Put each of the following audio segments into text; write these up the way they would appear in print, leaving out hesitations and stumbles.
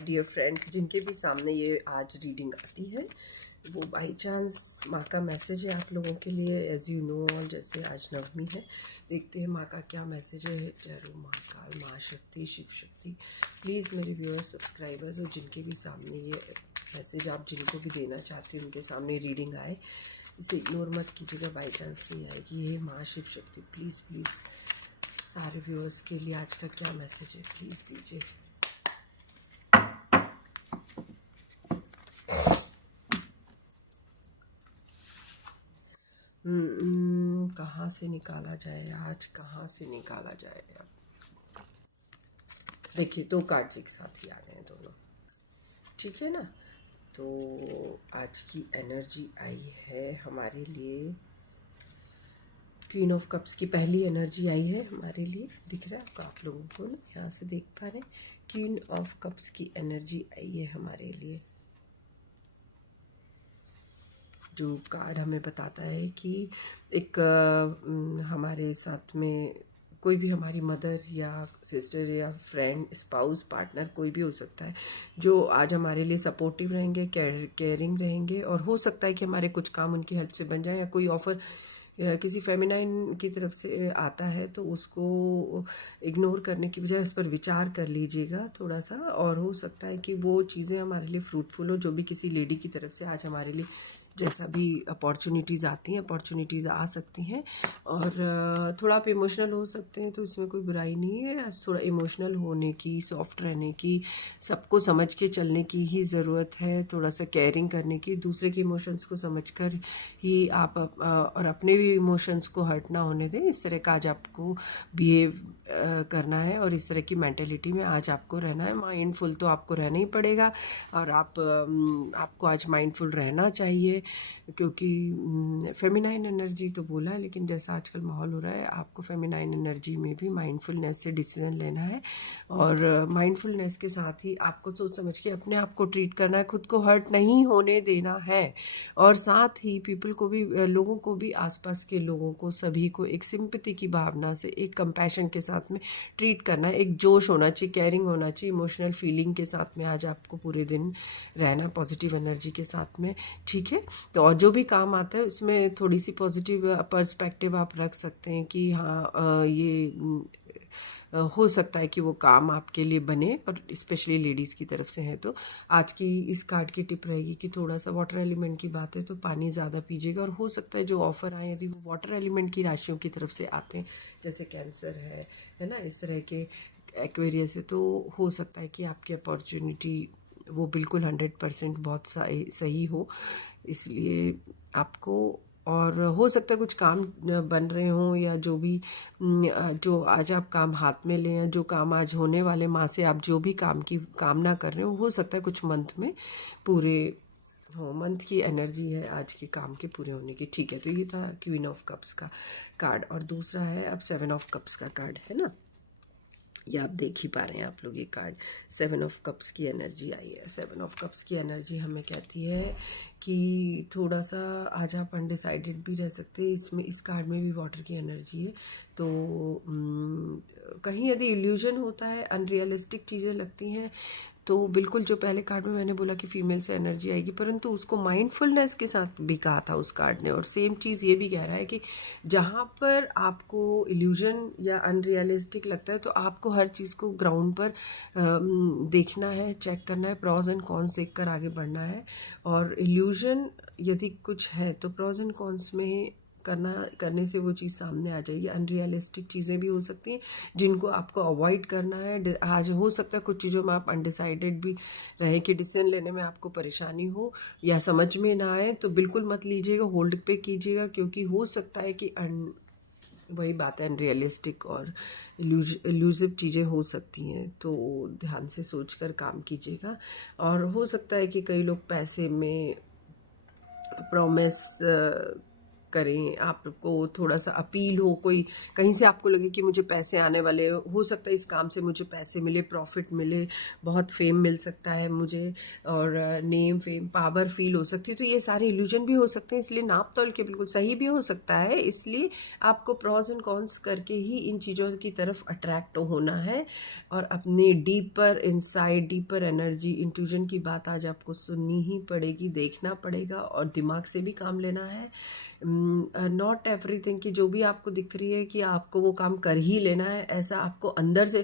Dear friends, जिनके भी सामने ये आज रीडिंग आती है वो बाई चांस माँ का मैसेज है आप लोगों के लिए। एज़ यू नो ऑल, जैसे आज नवमी है, देखते हैं माँ का क्या मैसेज है। टैरो महाकाल, माँ शक्ति, शिव शक्ति। प्लीज़ मेरे व्यूअर्स, सब्सक्राइबर्स और जिनके भी सामने ये मैसेज आप जिनको भी देना चाहते हैं उनके सामने रीडिंग आए, इसे इग्नोर मत कीजिएगा। बाई चांस नहीं आएगी। ये माँ शिव शक्ति, प्लीज़ प्लीज़ सारे व्यूअर्स के लिए आज का क्या मैसेज है प्लीज़ दीजिए। कहाँ से निकाला जाए आज, कहाँ से निकाला जाए अब। देखिए, 2 कार्ड्स एक साथ ही आ गए हैं दोनों, ठीक है ना। तो आज की एनर्जी आई है हमारे लिए, क्वीन ऑफ कप्स की पहली एनर्जी आई है हमारे लिए। दिख रहा है आपको, आप लोगों को ना यहाँ से देख पा रहे हैं। क्वीन ऑफ कप्स की एनर्जी आई है हमारे लिए, जो कार्ड हमें बताता है कि एक हमारे साथ में कोई भी, हमारी मदर या सिस्टर या फ्रेंड, स्पाउस, पार्टनर, कोई भी हो सकता है, जो आज हमारे लिए सपोर्टिव रहेंगे, केयरिंग रहेंगे। और हो सकता है कि हमारे कुछ काम उनकी हेल्प से बन जाए, या कोई ऑफ़र किसी फेमिनाइन की तरफ से आता है तो उसको इग्नोर करने की बजाय इस पर विचार कर लीजिएगा थोड़ा सा। और हो सकता है कि वो चीज़ें हमारे लिए फ्रूटफुल हो, जो भी किसी लेडी की तरफ से आज हमारे लिए जैसा भी अपॉर्चुनिटीज़ आती हैं, अपॉर्चुनिटीज़ आ सकती हैं। और थोड़ा आप इमोशनल हो सकते हैं, तो इसमें कोई बुराई नहीं है। थोड़ा इमोशनल होने की, सॉफ्ट रहने की, सबको समझ के चलने की ही ज़रूरत है। थोड़ा सा केयरिंग करने की, दूसरे के इमोशंस को समझकर ही आप और अपने भी इमोशंस को हर्ट ना होने दें। इस तरह का आज आपको बिहेव करना है और इस तरह की मेंटेलिटी में आज आपको रहना है। माइंडफुल तो आपको रहना ही पड़ेगा, और आपको आज माइंडफुल रहना चाहिए, क्योंकि फेमिनाइन एनर्जी तो बोला है, लेकिन जैसा आजकल माहौल हो रहा है, आपको फेमिनाइन एनर्जी में भी माइंडफुलनेस से डिसीजन लेना है। और माइंडफुलनेस के साथ ही आपको सोच समझ के अपने आप को ट्रीट करना है, खुद को हर्ट नहीं होने देना है। और साथ ही पीपल को भी, लोगों को भी, आसपास के लोगों को, सभी को एक सिंपैथी की भावना से, एक कंपैशन के साथ में ट्रीट करना है। एक जोश होना चाहिए, केयरिंग होना चाहिए, इमोशनल फीलिंग के साथ में आज आपको पूरे दिन रहना, पॉजिटिव एनर्जी के साथ में, ठीक है। तो और जो भी काम आता है उसमें थोड़ी सी पॉजिटिव पर्सपेक्टिव आप रख सकते हैं कि हाँ, हो सकता है कि वो काम आपके लिए बने, और स्पेशली लेडीज़ की तरफ से है। तो आज की इस कार्ड की टिप रहेगी कि थोड़ा सा वाटर एलिमेंट की बात है तो पानी ज़्यादा पीजिएगा। और हो सकता है जो ऑफ़र आए यदि वो वाटर एलिमेंट की राशियों की तरफ से आते हैं, जैसे कैंसर है ना, इस तरह के, एक्वेरियस है, तो हो सकता है कि आपकी अपॉर्चुनिटी वो बिल्कुल 100% बहुत सही हो। इसलिए आपको, और हो सकता है कुछ काम बन रहे हों, या जो भी जो आज आप काम हाथ में लें, या जो काम आज होने वाले माह से आप जो भी काम की कामना कर रहे हो सकता है कुछ मंथ में पूरे हो। मंथ की एनर्जी है आज के काम के पूरे होने की, ठीक है। तो ये था क्वीन ऑफ कप्स का कार्ड। और दूसरा है अब 7 ऑफ कप्स का कार्ड, है ना। ये आप देख ही पा रहे हैं आप लोग, ये कार्ड 7 ऑफ कप्स की एनर्जी आई है। 7 ऑफ कप्स की एनर्जी हमें कहती है कि थोड़ा सा आज आप अनडिसाइडेड भी रह सकते हैं। इसमें, इस कार्ड में भी वाटर की एनर्जी है, तो कहीं यदि इल्यूजन होता है, अनरियलिस्टिक चीज़ें लगती हैं, तो बिल्कुल जो पहले कार्ड में मैंने बोला कि फीमेल से एनर्जी आएगी, परंतु उसको माइंडफुलनेस के साथ भी कहा था उस कार्ड ने। और सेम चीज़ ये भी कह रहा है कि जहाँ पर आपको इल्यूजन या अनरियलिस्टिक लगता है, तो आपको हर चीज़ को ग्राउंड पर देखना है, चेक करना है, प्रॉज एंड कॉन्स देख कर आगे बढ़ना है। और इल्यूजन यदि कुछ है तो प्रॉज एंड कॉन्स में करने से वो चीज़ सामने आ जाएगी। अनरियलिस्टिक चीज़ें भी हो सकती हैं जिनको आपको अवॉइड करना है। आज हो सकता है कुछ चीज़ों में आप अनडिसाइडेड भी रहें, कि डिसीजन लेने में आपको परेशानी हो या समझ में ना आए, तो बिल्कुल मत लीजिएगा, होल्ड पे कीजिएगा, क्योंकि हो सकता है कि वही बात है, अनरियलिस्टिक और इल्यूसिव चीज़ें हो सकती हैं। तो ध्यान से सोचकर काम कीजिएगा। और हो सकता है कि कई लोग पैसे में प्रॉमिस करें, आपको थोड़ा सा अपील हो, कोई कहीं से आपको लगे कि मुझे पैसे आने वाले हो सकता है, इस काम से मुझे पैसे मिले, प्रॉफिट मिले, बहुत फेम मिल सकता है मुझे, और नेम फेम पावर फील हो सकती है, तो ये सारे इल्यूजन भी हो सकते हैं। इसलिए नाप तोल के बिल्कुल सही भी हो सकता है। इसलिए आपको प्रॉज एंड कॉन्स करके ही इन चीज़ों की तरफ अट्रैक्ट होना है, और अपने deeper inside, deeper energy, intuition की बात आज आपको सुननी ही पड़ेगी, देखना पड़ेगा, और दिमाग से भी काम लेना है। नॉट एवरीथिंग कि जो भी आपको दिख रही है कि आपको वो काम कर ही लेना है, ऐसा आपको अंदर से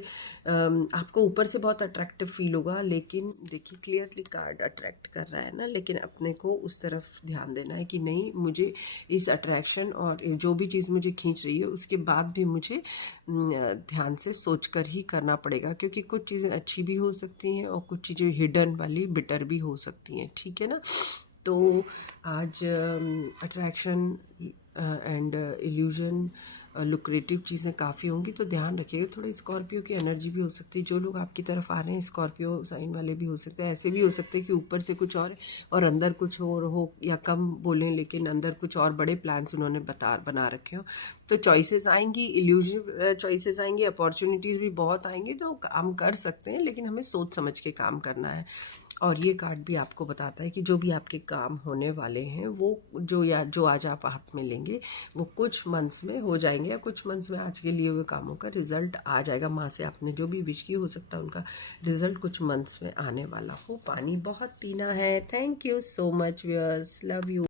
आपको ऊपर से बहुत अट्रैक्टिव फील होगा, लेकिन देखिए क्लियरली कार्ड अट्रैक्ट कर रहा है ना, लेकिन अपने को उस तरफ ध्यान देना है कि नहीं, मुझे इस अट्रैक्शन और जो भी चीज़ मुझे खींच रही है उसके बाद भी मुझे ध्यान से सोच कर ही करना पड़ेगा, क्योंकि कुछ चीज़ें अच्छी भी हो सकती हैं और कुछ चीज़ें हिडन वाली बिटर भी हो सकती हैं, ठीक है ना। तो आज अट्रैक्शन एंड इल्यूजन, लुक्रेटिव चीज़ें काफ़ी होंगी, तो ध्यान रखिएगा। थोड़ा स्कॉर्पियो की एनर्जी भी हो सकती है, जो लोग आपकी तरफ आ रहे हैं स्कॉर्पियो साइन वाले भी हो सकते हैं। ऐसे भी हो सकते हैं कि ऊपर से कुछ और अंदर कुछ और हो, या कम बोलें लेकिन अंदर कुछ और बड़े प्लान्स उन्होंने बना रखे हो। तो चॉइसेस आएंगी, इल्यूजिव चॉइसेस आएंगी, अपॉर्चुनिटीज़ भी बहुत आएंगी, तो काम कर सकते हैं, लेकिन हमें सोच समझ के काम करना है। और ये कार्ड भी आपको बताता है कि जो भी आपके काम होने वाले हैं वो जो आज आप हाथ में लेंगे वो कुछ मंथ्स में हो जाएंगे, या कुछ मंथ्स में आज के लिए हुए कामों का रिजल्ट आ जाएगा। माँ से आपने जो भी विश की, हो सकता है उनका रिजल्ट कुछ मंथ्स में आने वाला हो। पानी बहुत पीना है। Thank you so much viewers, love you.